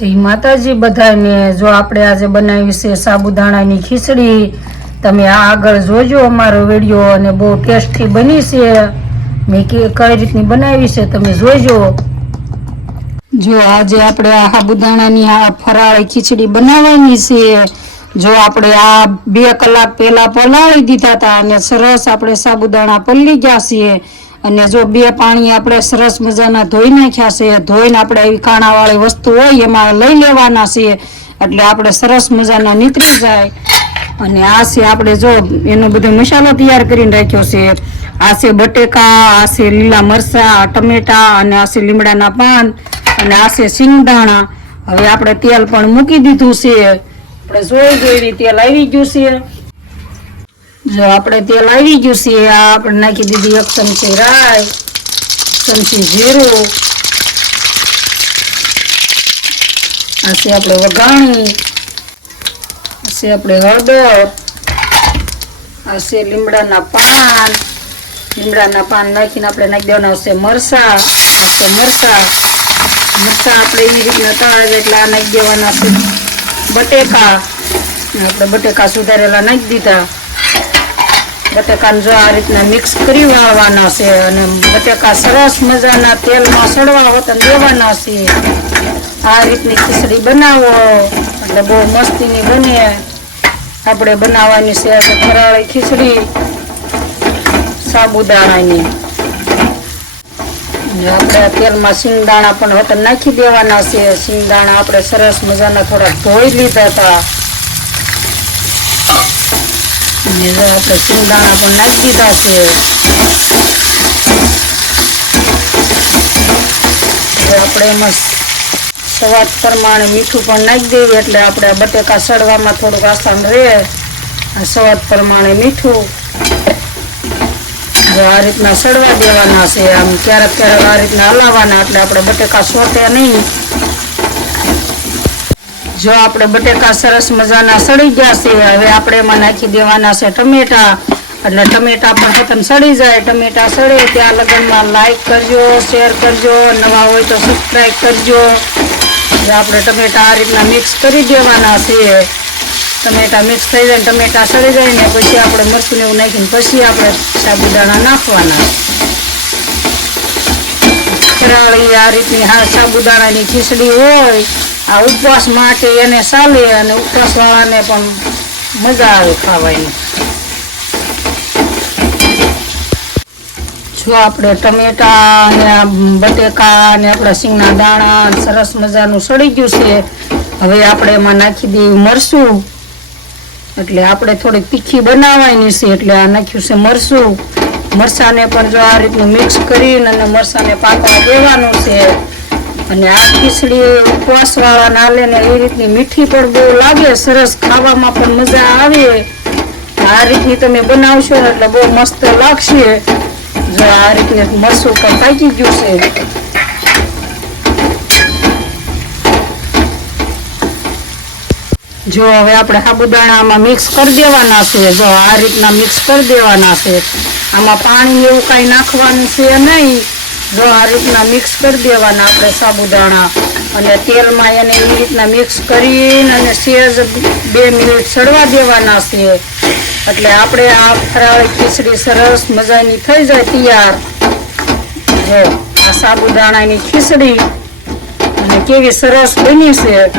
જય માતાજી બધાને। જો આપણે આજે બનાવી છે સાબુદાણાની ખીચડી। તમે આ આગળ જોજો અમારો વિડીયો અને બહુ ટેસ્ટી બની છે। મેં કઈ રીતની બનાવી છે તમે જોજો। જો આજે આપણે આ સાબુદાણાની આ ફરાળી ખીચડી બનાવવાની છે। જો આપણે આ 2 કલાક પહેલા પલાળી દીધા હતા અને સરસ આપણે સાબુદાણા પલળી ગયા છે। અને જો 2 પાણી આપણે સરસ મજાના ધોઈ નાખ્યા છે। ધોઈને આપણે એવી કાણાવાળી વસ્તુ હોય એમાં લઈ લેવાના છે એટલે આપણે સરસ મજાના નીકળી જાય। અને આ છે આપણે જો એનો બધો મસાલો તૈયાર કરીને રાખ્યો છે। આ છે બટેકા, આ છે લીલા મરચા, ટમેટા અને આ છે લીમડાના પાન અને આ છે સિંગદાણા। હવે આપણે તેલ પણ મૂકી દીધું છે। આપણે જોઈ તેલ આવી ગયું છે। જો આપણે તેલ આવી ગયું છે। આ આપણે નાખી દીધી 1 ચમચી રાઈ, 1 ચમચી જીરું, આ છે આપણે વઘાણી, આ છે આપણે હળદર, આ છે લીમડાના પાન નાખીને આપણે નાખી દેવાના છે મરચા, આ છે મરચા આપણે એવી રીતના તળાવે એટલે આ નાખી દેવાના છે બટેકા। આપણે બટેકા સુધારેલા નાખી દીધા। બટેકાને જો આ રીતના મિક્સ કરી વાળવાના છે અને બટેકા સરસ મજાના તેલમાં સડવા હોતા દેવાના છે। આ રીતની ખીચડી બનાવો એટલે બહુ મસ્તીની બને। આપણે બનાવવાની છે આજે ફરાળી ખીચડી સાબુદાણાની। અને આપણે તેલમાં સિંગદાણા પણ હોતા નાખી દેવાના છે। સિંગદાણા આપણે સરસ મજાના થોડા ધોઈ લીધા હતા અને આપણે સિંગદાણા પણ નાખી દીધા છે। આપણે એમાં સ્વાદ પ્રમાણે મીઠું પણ નાખી દઈએ એટલે આપણે બટેકા સડવામાં થોડુંક આસાન રહે। સ્વાદ પ્રમાણે મીઠું જો આ રીતના સડવા દેવાના છે। આમ ક્યારેક આ રીતના હલાવવાના એટલે આપણે બટેકા સોટે નહીં। જો આપણે બટેકા સરસ મજાના સડી ગયા છે। હવે આપણે એમાં નાખી દેવાના છે ટમેટા એટલે ટમેટા પણ પતન સડી જાય। ટમેટા સડે ત્યાં લગનમાં લાઈક કરજો, શેર કરજો, નવા હોય તો સબસ્ક્રાઈબ કરજો। આપણે ટમેટા આ રીતના મિક્સ કરી દેવાના છે। ટમેટા મિક્સ થઈ જાય, ટમેટા સડી જાય ને પછી આપણે મરચું એવું નાખીને પછી આપણે સાબુદાણા નાખવાના। ફરાળી આ રીતની સાબુદાણાની ખીચડી હોય આ ઉપવાસ માટે એને ચાલે અને ઉપવાસવાળાને પણ મજા આવે ખાવાની। જો આપણે ટમેટા અને બટેકા અને આપણા સિંગના દાણા સરસ મજાનું સડી ગયું છે। હવે આપણે એમાં નાખી દઈએ મરચું એટલે આપણે થોડીક તીખી બનાવવાની છે એટલે આ નાખ્યું છે મરચું। મરચાને પણ જો આ રીતનું મિક્સ કરીને અને મરચાને પાકવા દેવાનું છે। અને આ ખીચડી ઉપવાસવાળા નાલે ને એ રીતની મીઠી પણ બહુ લાગે, સરસ ખાવામાં પણ મજા આવે। આ રીતની તમે બનાવશો ને એટલે બહુ મસ્ત લાગશે। જો આ રીતે મરચું પણ પાકી ગયું છે। જો હવે આપણે સાબુદાણામાં મિક્સ કરી દેવાના છે। જો આ રીતના મિક્સ કરી દેવાના છે। આમાં પાણી એવું કાંઈ નાખવાનું છે નહીં। જો આ રીતના મિક્સ કરી દેવાના આપણે સાબુદાણા અને તેલમાં એને એ રીતના મિક્સ કરીને અને સેજ 2 મિનિટ સડવા દેવાના છે એટલે આપણે આ ફરાળી ખીચડી સરસ મજાની થઈ જાય તૈયાર। જો આ સાબુદાણાની ખીચડી અને કેવી સરસ બની છે।